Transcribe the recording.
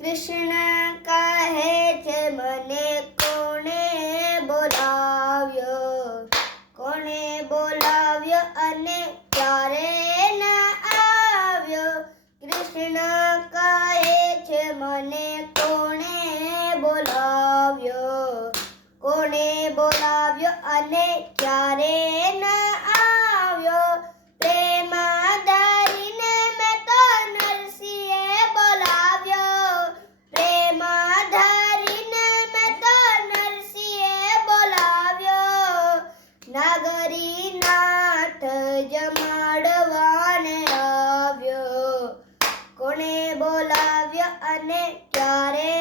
કૃષ્ણ કહે છે મને કોણે બોલાવ્યો અને ક્યારે ના આવ્યો. કૃષ્ણ કહે છે મને કોણે બોલાવ્યો અને ક્યારે ના આવ્યો. પ્રેમમાં ધરીને મેં તો નરસિંહે બોલાવ્યો. પ્રેમમાં ધરીને મેં તો નરસિંહે બોલાવ્યો. નાગરીનાથ જમાડવાને આવ્યો. કોણે બોલાવ્યો અને ક્યારે